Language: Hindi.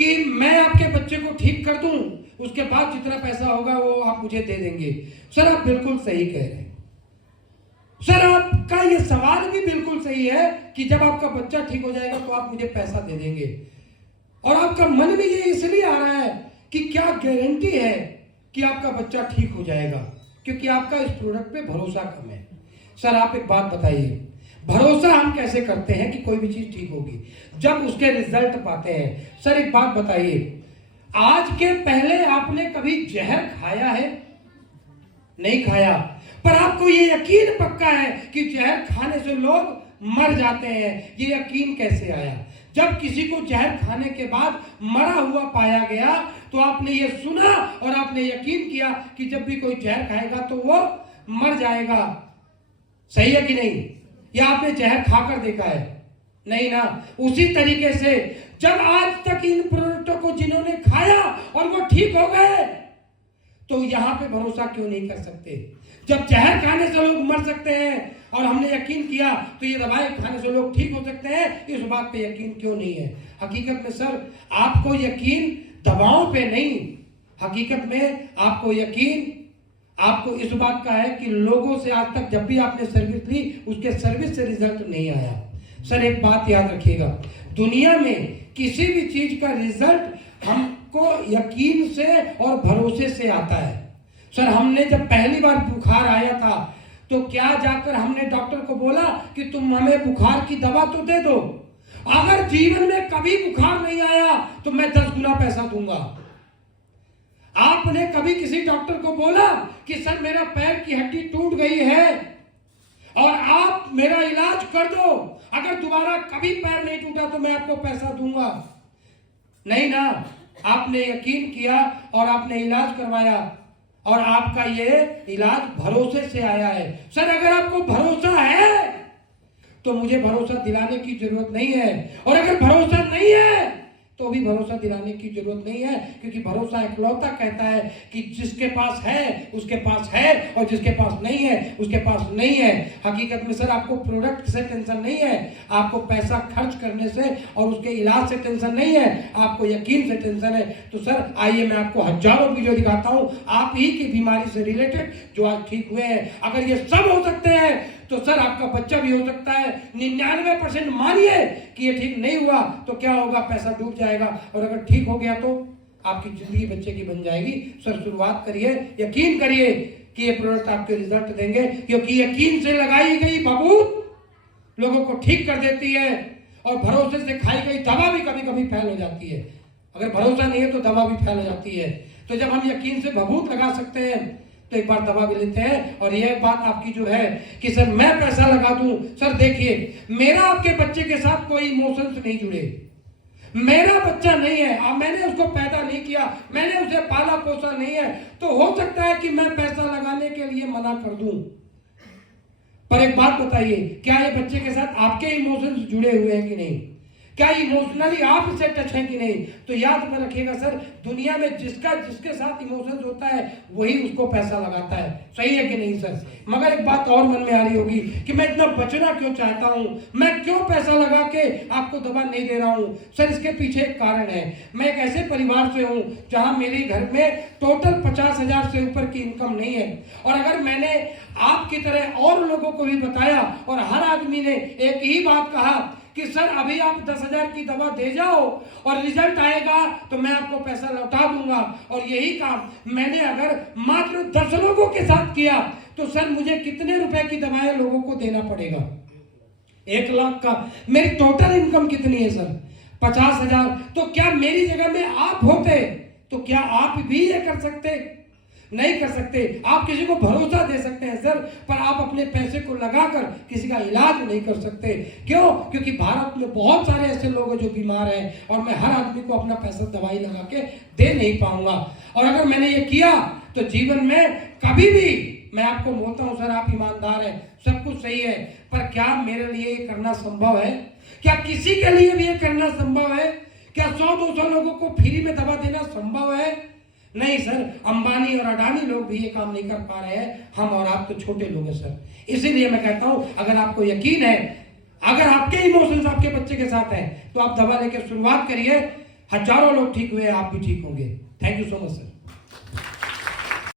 कि मैं आपके बच्चे को ठीक कर दूं, उसके बाद जितना पैसा होगा वो आप मुझे दे देंगे। सर आप बिल्कुल सही कह रहे हैं। सर आपका ये सवाल भी बिल्कुल सही है कि जब आपका बच्चा ठीक हो जाएगा तो आप मुझे पैसा दे देंगे, और आपका मन में ये इसलिए आ रहा है कि क्या गारंटी है कि आपका बच्चा ठीक हो जाएगा, क्योंकि आपका इस प्रोडक्ट पे भरोसा कम है। सर आप एक बात बताइए, भरोसा हम कैसे करते हैं कि कोई भी चीज ठीक होगी? जब उसके रिजल्ट पाते हैं। सर एक बात बताइए, आज के पहले आपने कभी जहर खाया है? नहीं खाया, पर आपको ये यकीन पक्का है कि जहर खाने से लोग मर जाते हैं। ये यकीन कैसे आया? जब किसी को जहर खाने के बाद मरा हुआ पाया गया तो आपने ये सुना और आपने यकीन किया कि जब भी कोई जहर खाएगा तो वो मर जाएगा। सही है कि नहीं? या आपने जहर खाकर देखा है? नहीं ना। उसी तरीके से जब आज तक इन प्रोडक्टों को जिन्होंने खाया और वो ठीक हो गए, तो यहां पे भरोसा क्यों नहीं कर सकते? जब जहर खाने से लोग मर सकते हैं और हमने यकीन किया तो ये दवाएं खाने से लोग ठीक हो सकते हैं, इस बात पे यकीन क्यों नहीं है? हकीकत में सर आपको यकीन दवाओं पे नहीं, हकीकत में आपको यकीन आपको इस बात का है कि लोगों से आज तक जब भी आपने सर्विस ली उसके सर्विस से रिजल्ट नहीं आया। सर एक बात याद रखिएगा, दुनिया में किसी भी चीज का रिजल्ट हमको यकीन से और भरोसे से आता है। सर हमने जब पहली बार बुखार आया था तो क्या जाकर हमने डॉक्टर को बोला कि तुम हमें बुखार की दवा तो दे दो, अगर जीवन में कभी बुखार नहीं आया तो मैं 10 गुना पैसा दूंगा। आपने कभी किसी डॉक्टर को बोला कि सर मेरा पैर की हड्डी टूट गई है और आप मेरा इलाज कर दो, अगर दोबारा कभी पैर नहीं टूटा तो मैं आपको पैसा दूंगा? नहीं ना। आपने यकीन किया और आपने इलाज करवाया और आपका ये इलाज भरोसे से आया है। सर अगर आपको भरोसा है तो मुझे भरोसा दिलाने की जरूरत नहीं है, और अगर भरोसा नहीं है तो भी भरोसा दिलाने की जरूरत नहीं है, क्योंकि भरोसा इकलौता कहता है कि जिसके पास है उसके पास है और जिसके पास नहीं है उसके पास नहीं है। हकीकत में सर आपको प्रोडक्ट से टेंशन नहीं है, आपको पैसा खर्च करने से और उसके इलाज से टेंशन नहीं है, आपको यकीन से टेंशन है। तो सर आइए मैं आपको हजारों वीडियो दिखाता हूं आप ही की बीमारी से रिलेटेड जो आज ठीक हुए हैं। अगर ये सब हो सकते हैं तो सर आपका बच्चा भी हो सकता है। 99% मानिए कि ये ठीक नहीं हुआ तो क्या होगा? पैसा डूब जाएगा, और अगर ठीक हो गया तो आपकी जिंदगी बच्चे की बन जाएगी। सर शुरुआत करिए, यकीन करिए कि ये प्रोडक्ट आपके रिजल्ट देंगे, क्योंकि यकीन से लगाई गई बबूत लोगों को ठीक कर देती है, और भरोसे से खाई गई दवा भी कभी कभी फेल हो जाती है। अगर भरोसा नहीं है तो दवा भी फेल हो जाती है। तो जब हम यकीन से बबूत लगा सकते हैं तो एक बार दवा भी लेते हैं। और यह बात आपकी जो है कि सर मैं पैसा लगा दूं, सर देखिए मेरा आपके बच्चे के साथ कोई इमोशंस नहीं जुड़े, मेरा बच्चा नहीं है, अब मैंने उसको पैदा नहीं किया, मैंने उसे पाला पोसा नहीं है, तो हो सकता है कि मैं पैसा लगाने के लिए मना कर दूं। पर एक बात बताइए, क्या ये बच्चे के साथ आपके इमोशंस जुड़े हुए हैं कि नहीं? क्या इमोशनली आप इससे टच है कि नहीं? तो याद में रखिएगा सर, दुनिया में जिसके साथ इमोशंस होता है वही उसको पैसा लगाता है। सही है कि नहीं सर? मगर एक बात और मन में आ रही होगी कि मैं इतना बचना क्यों चाहता हूं, मैं क्यों पैसा लगा के आपको दवा नहीं दे रहा हूं? सर इसके पीछे एक कारण है। मैं एक ऐसे परिवार से हूं जहां मेरे घर में टोटल 50,000 से ऊपर की इनकम नहीं है, और अगर मैंने आपकी तरह और लोगों को भी बताया और हर आदमी ने एक ही बात कहा कि सर अभी आप 10,000 की दवा दे जाओ और रिजल्ट आएगा तो मैं आपको पैसा लौटा दूंगा, और यही काम मैंने अगर मात्र 10 लोगों के साथ किया तो सर मुझे कितने रुपए की दवाएं लोगों को देना पड़ेगा? 1 लाख का। मेरी टोटल इनकम कितनी है सर? 50,000। तो क्या मेरी जगह में आप होते तो क्या आप भी ये कर सकते? नहीं कर सकते। आप किसी को भरोसा दे सकते हैं सर, पर आप अपने पैसे को लगाकर किसी का इलाज नहीं कर सकते। क्यों? क्योंकि भारत में बहुत सारे ऐसे लोग हैं जो बीमार हैं, और मैं हर आदमी को अपना पैसा दवाई लगा के दे नहीं पाऊंगा। और अगर मैंने ये किया तो जीवन में कभी भी, मैं आपको बोलता हूं सर आप ईमानदार हैं, सब कुछ सही है, पर क्या मेरे लिए ये करना संभव है? क्या किसी के लिए भी ये करना संभव है? क्या 100-200 लोगों को फ्री में दवा देना संभव है? नहीं सर, अंबानी और अडानी लोग भी ये काम नहीं कर पा रहे हैं, हम और आप तो छोटे लोग हैं सर। इसीलिए मैं कहता हूं अगर आपको यकीन है, अगर आपके इमोशंस आपके बच्चे के साथ हैं तो आप दवा लेकर शुरुआत करिए। हजारों लोग ठीक हुए, आप भी ठीक होंगे। Thank you so much sir.